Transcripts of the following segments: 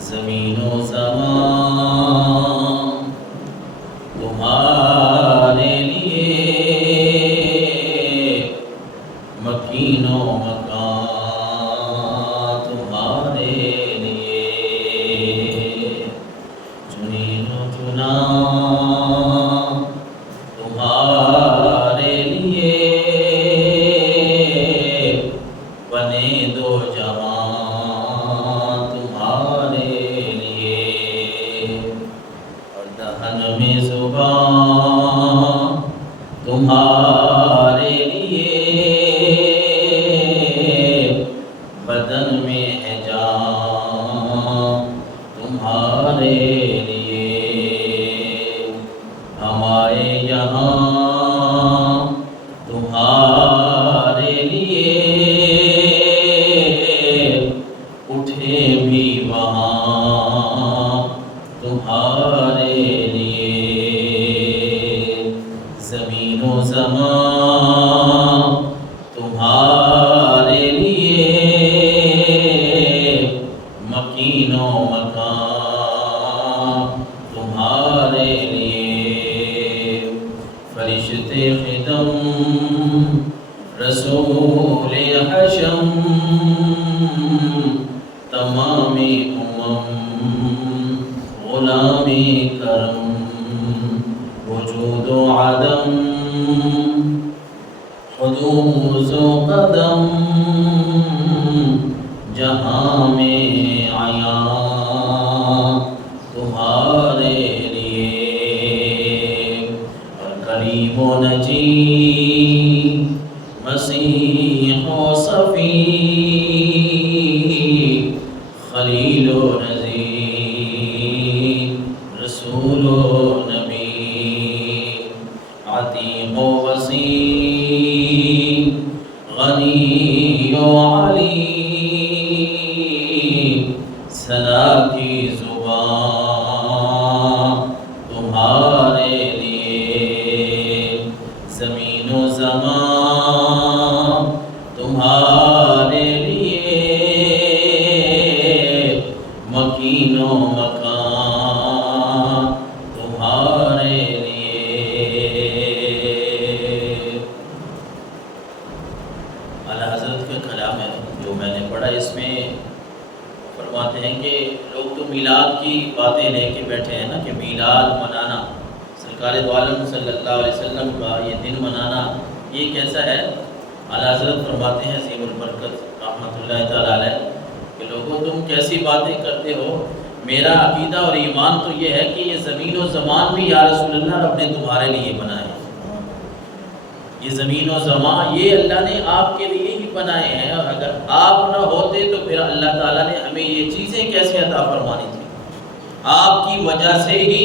زمین و زمان تمہارے لیے، مکین و مکان تمہارے لیے، چنین و چنا تمہارے لیے، بنے دو جہاں تمہارے لیے، اور دہن میں زبان تمہارے لیے، بدن میں ہے جان تمہارے لیے، ہم آئے یہاں تمہارے لیے، اٹھے بھی وہاں تمہارے لیے، زمین و زمان تمہارے لیے، مکین و مکان تمہارے لیے، فرشتے خدم رسول حشم، تمام غلام کرم، وجود و عدم، حدوث و قدم، جہاں میں عیاں تمہارے لیے، اور کریم و نجی، مسیح و صفی، خلیل و نذیر، رسول و نبی، عتیق و وسیع، غنی و علی، ثنا کی زبان تمہارے لیے، زمین و زمان تمہارے لیے، مکین و مکان تمہارے لیے۔ اعلیٰ حضرت کا کلام ہے جو میں نے پڑھا، اس میں فرماتے ہیں کہ لوگ تو میلاد کی باتیں لے کے بیٹھے ہیں نا، کہ میلاد منانا، سرکار دو عالم صلی اللہ علیہ وسلم کا یہ دن منانا، یہ کیسا ہے؟ اعلیٰ حضرت فرماتے ہیں عظیم البرکت رحمۃ اللہ تعالیٰ علیہ کہ لوگوں تم کیسی باتیں کرتے ہو، میرا عقیدہ اور ایمان تو یہ ہے کہ یہ زمین و زمان بھی یا رسول اللہ رب نے تمہارے لیے بنائے ہیں، یہ زمین و زمان یہ اللہ نے آپ کے لیے ہی بنائے ہیں، اور اگر آپ نہ ہوتے تو پھر اللہ تعالیٰ نے ہمیں یہ چیزیں کیسے عطا فرمانی تھی؟ آپ کی وجہ سے ہی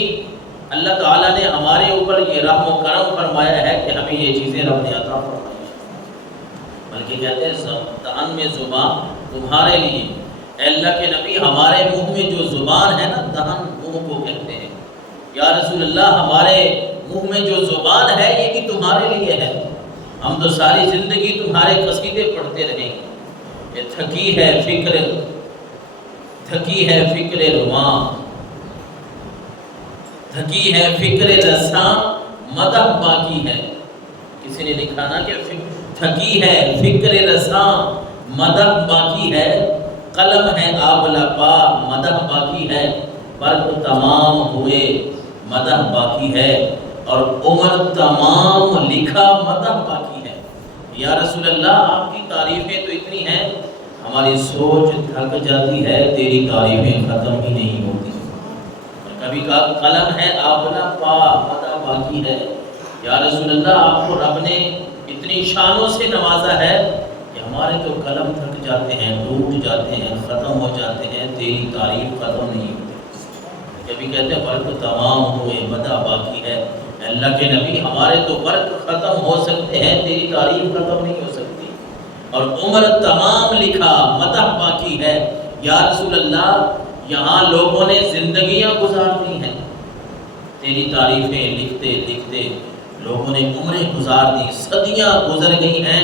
اللہ تعالیٰ نے ہمارے اوپر یہ رحم و کرم فرمایا ہے کہ ہمیں یہ چیزیں رب نے عطا فرمائی ہیں، بلکہ کہتے ہیں دہن میں زبان تمہارے لیے، اے اللہ کے نبی ہمارے منہ میں جو زبان ہے نا، دہن منہ کو کہتے ہیں، یا رسول اللہ ہمارے منہ میں جو زبان ہے یہ بھی تمہارے لیے ہے، ہم تو ساری زندگی تمہارے قصیدے پڑھتے رہیں گے، یہ تھکی ہے فکر رواں، تھکی ہے فکر رساں، مدح باقی ہے، کسی نے لکھا نا کہ تھکی ہے فکر رساں، مدح باقی ہے، قلم ہے آبلہ پا، مدح باقی ہے، برق تمام ہوئے، مدح باقی ہے، اور عمر تمام لکھا، مدح باقی ہے۔ یا رسول اللہ آپ کی تعریفیں تو اتنی ہیں، ہماری سوچ تھک جاتی ہے، تیری تعریفیں ختم ہی نہیں ہوتی، اور کبھی کہا قلم ہے آبلہ پا، مدح باقی ہے۔ یا رسول اللہ آپ کو رب نے اتنی شانوں سے نوازا ہے کہ ہمارے تو قلم تھک جاتے ہیں، ٹوٹ جاتے ہیں، ختم ہو جاتے ہیں، تیری تعریف ختم نہیں ہوتی۔ کبھی کہتے ہیں برق تمام ہوئے، مدح باقی ہے، اللہ کے نبی ہمارے تو برق ختم ہو سکتے ہیں، تیری تعریف ختم نہیں ہو سکتی، اور عمر تمام لکھا، مدح باقی ہے۔ یا رسول اللہ یہاں لوگوں نے زندگیاں گزار دی ہیں، تیری تعریفیں لکھتے لکھتے لوگوں نے عمریں گزار دی، صدیاں گزر گئی ہیں،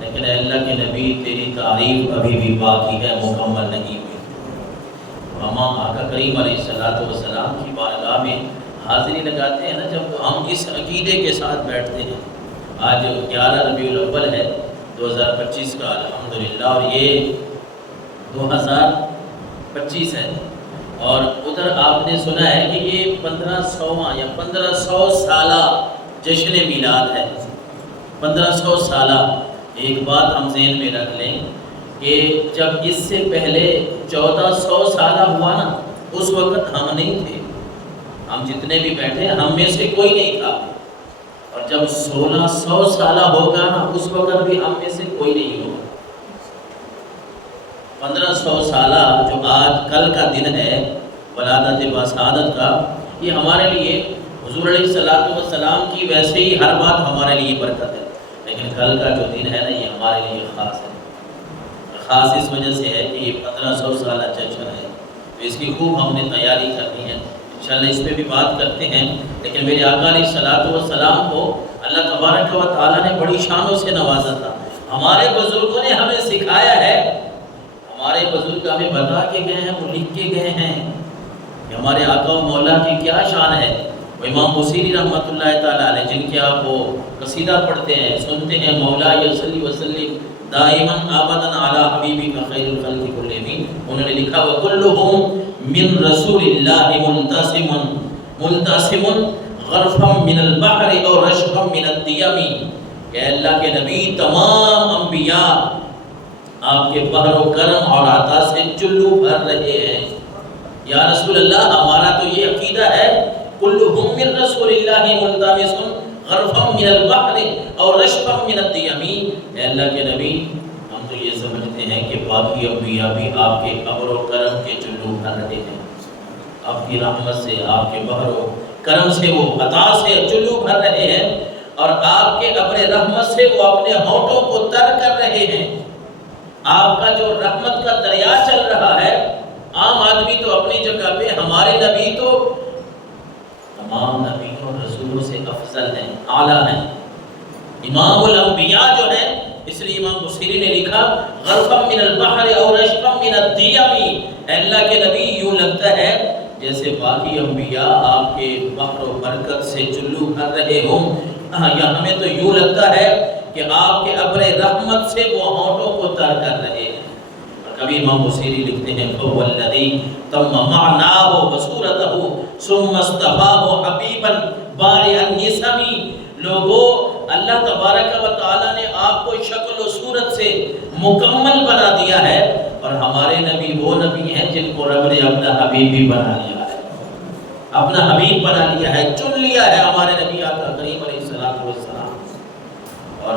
لیکن اے اللہ کے نبی تیری تعریف ابھی بھی باقی ہے، مکمل نہیں ہوئی۔ وما کریم علیہ السلام کی بارگاہ میں حاضری لگاتے ہیں نا جب، تو ہم اس عقیدے کے ساتھ بیٹھتے ہیں۔ آج 11 ربیع الاول ہے 2025 کا الحمدللہ، اور یہ 2025 ہے، اور ادھر آپ نے سنا ہے کہ یہ 1500واں یا 1500 سالہ جشن میلاد ہے۔ 1500 سالہ۔ ایک بات ہم ذہن میں رکھ لیں کہ جب اس سے پہلے 1400 سالہ ہوا نا، اس وقت ہم نہیں تھے، ہم جتنے بھی بیٹھے ہم میں سے کوئی نہیں تھا، اور جب 1600 سالہ ہوگا نا، اس وقت بھی ہم میں سے کوئی نہیں ہوگا۔ 1500 سالہ جو آج کل کا دن ہے ولادت باسعادت کا، یہ ہمارے لیے حضور علیہ السلام کی ویسے ہی ہر بات ہمارے لیے برکت ہے، لیکن کل کا جو دن ہے نا، یہ ہمارے لیے خاص ہے۔ خاص اس وجہ سے ہے کہ یہ 1500 سالہ جشن ہے، تو اس کی خوب ہم نے تیاری کرنی ہے، انشاءاللہ اس پہ بھی بات کرتے ہیں۔ لیکن میرے آقا علیہ السلام کو اللہ تبارک و تعالیٰ نے بڑی شانوں سے نوازا تھا۔ ہمارے بزرگوں نے ہمیں سکھایا ہے، ہمارے بزرگ ہمیں بتا کے گئے ہیں، وہ لکھ کے گئے ہیں کہ ہمارے آقا و مولا کی کیا شان ہے۔ وہ امام بصیری رحمۃ اللہ تعالیٰ علیہ، جن کے آپ وہ قصیدہ پڑھتے ہیں، سنتے ہیں، مولا یصلی وسلم دائماً ابداً علی حبیبک خیر الخلق کلہم، انہوں نے لکھا وکلہم من رسول اللہ ملتسم غرفا من البحر اور رشفا من الدیم، کہ اللہ کے نبی تمام انبیاء آپ کے بحر و کرم اور عطا سے چلو بھر رہے ہیں۔ یا رسول اللہ، ہمارا تو یہ عقیدہ ہے، کلہم من رسول اللہ ملتسم غرفا من البحر اور رشفا من الدیم، اے اللہ کے نبی، ہم تو یہ سمجھتے ہیں کہ باقی انبیاء بھی آپ کے بحر و کرم کے چلو بھر رہے ہیں، آپ کی رحمت سے، آپ کے بحر و کرم سے، وہ عطا سے چلو بھر رہے ہیں، اور آپ کے ابر رحمت سے وہ اپنے ہونٹوں کو تر کر رہے ہیں۔ آپ کا جو رحمت کا دریا چل رہا ہے، عام آدمی تو اپنی جگہ پہ، ہمارے نبی تو تمام نبیوں اور رسولوں سے افضل ہیں، اعلیٰ ہیں، امام الانبیاء جو ہیں۔ اس لیے امام بصیری نے لکھا غرفا من البحر اور رشفا من الدیم، اللہ کے نبی یوں لگتا ہے جیسے باقی انبیاء آپ کے بحر و برکت سے چلو بھر رہے ہوں، یا ہمیں تو یوں لگتا ہے کہ آپ کے ابر رحمت سے وہ ہونٹوں کو تر کر رہے ہیں۔ اور کبھی امام بصیری لکھتے ہیں فهو الذی تم معناه وصورته ثم اصطفاه حبیبا بارئ النسم، لوگوں، اللہ تبارک و تعالیٰ نے آپ کو شکل و صورت سے مکمل بنا دیا ہے، اور ہمارے نبی وہ نبی ہیں جن کو رب نے اپنا حبیب بھی بنا لیا ہے، اپنا حبیب بنا لیا ہے، چن لیا ہے ہمارے نبی آقا کریم علیہ السلام۔ اور